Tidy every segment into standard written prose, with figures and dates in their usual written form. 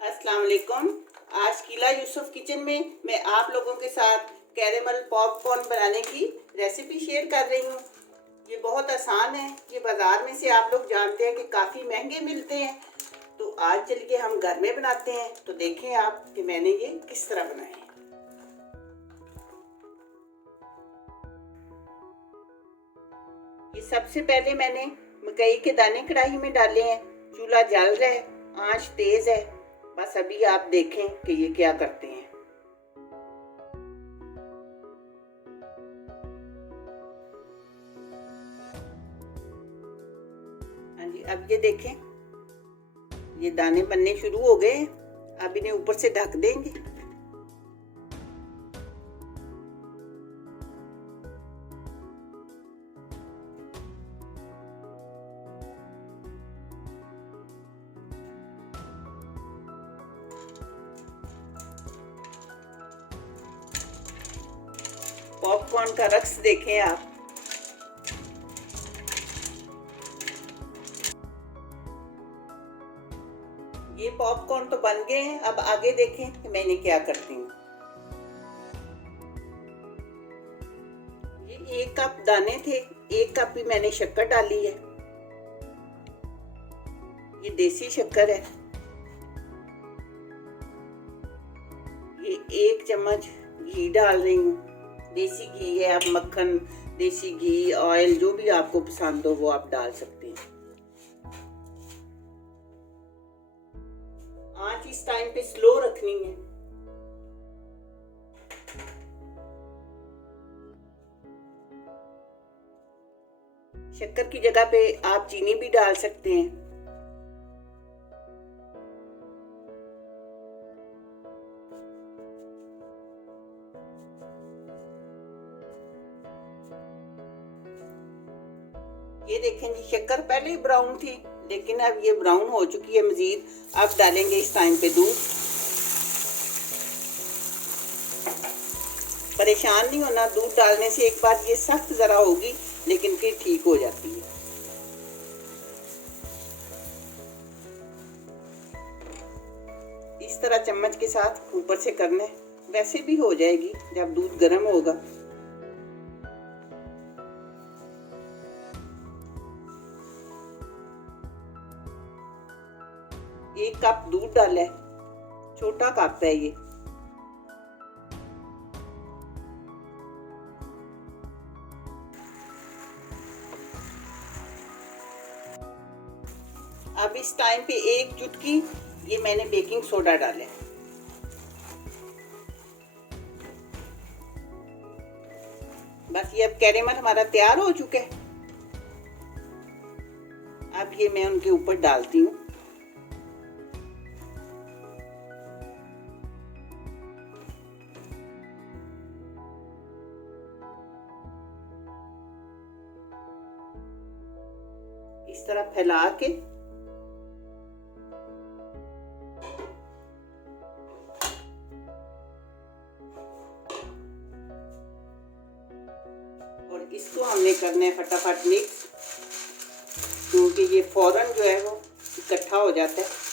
अस्सलाम वालेकुम। आज कीला यूसुफ किचन में मैं आप लोगों के साथ कैरेमल पॉपकॉर्न बनाने की रेसिपी शेयर कर रही हूँ। ये बहुत आसान है। ये बाज़ार में से आप लोग जानते हैं कि काफ़ी महंगे मिलते हैं। तो आज चल के हम घर में बनाते हैं। तो देखें आप कि मैंने ये किस तरह बनाए हैं। ये सबसे पहले मैंने मकई के दाने कढ़ाई में डाले हैं। चूल्हा जल रहा है, आंच तेज़ है। बस अभी आप देखें कि ये क्या करते हैं। हाँ जी, अब ये देखें, ये दाने बनने शुरू हो गए हैं। अब इन्हें ऊपर से ढक देंगे। पॉपकॉर्न का रक्स देखें आप। ये पॉपकॉर्न तो बन गए हैं। अब आगे देखें कि मैं इन्हें क्या करती हूँ। ये 1 कप दाने थे, 1 कप ही मैंने शक्कर डाली है। ये देसी शक्कर है। ये 1 चम्मच घी डाल रही हूँ। देसी घी है, आप मक्खन, देसी घी, ऑयल जो भी आपको पसंद हो वो आप डाल सकते हैं। आंच इस टाइम पे स्लो रखनी है। शक्कर की जगह पे आप चीनी भी डाल सकते हैं। ये देखें जी, शक्कर पहले ही ब्राउन थी लेकिन अब ये ब्राउन हो चुकी है मजीद। अब डालेंगे इस टाइम पे दूध। परेशान नहीं होना, दूध डालने से एक बार ये सख्त ज़रा होगी लेकिन फिर ठीक हो जाती है। इस तरह चम्मच के साथ ऊपर से करना है, वैसे भी हो जाएगी जब दूध गर्म होगा। 1 कप दूध डाला है, छोटा कप है ये। अब इस टाइम पे 1 चुटकी ये मैंने बेकिंग सोडा डाला है। बस ये अब कैरेमल हमारा तैयार हो चुका है। अब ये मैं उनके ऊपर डालती हूँ। इस तरह फैला के और इसको हमने करना है फटाफट मिक्स, क्योंकि ये फौरन जो है वो इकट्ठा हो जाता है।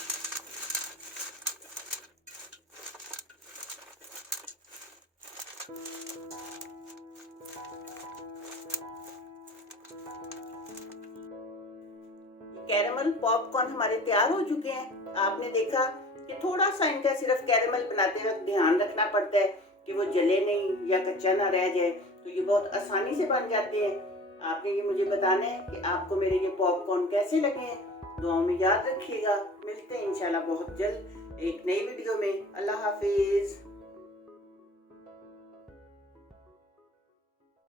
कैरेमल पॉपकॉर्न हमारे तैयार हो चुके हैं। आपने देखा कि थोड़ा सा इनका सिर्फ कैरेमल बनाते वक्त ध्यान रखना पड़ता है कि वो जले नहीं या कच्चा ना रह जाए। तो ये बहुत आसानी से बन जाते हैं। आपने ये मुझे बताना है कि आपको मेरे ये पॉपकॉर्न कैसे लगे हैं। दुआओं में याद रखिएगा। मिलते हैं इंशाल्लाह बहुत जल्द एक नई वीडियो में। अल्लाह हाफिज।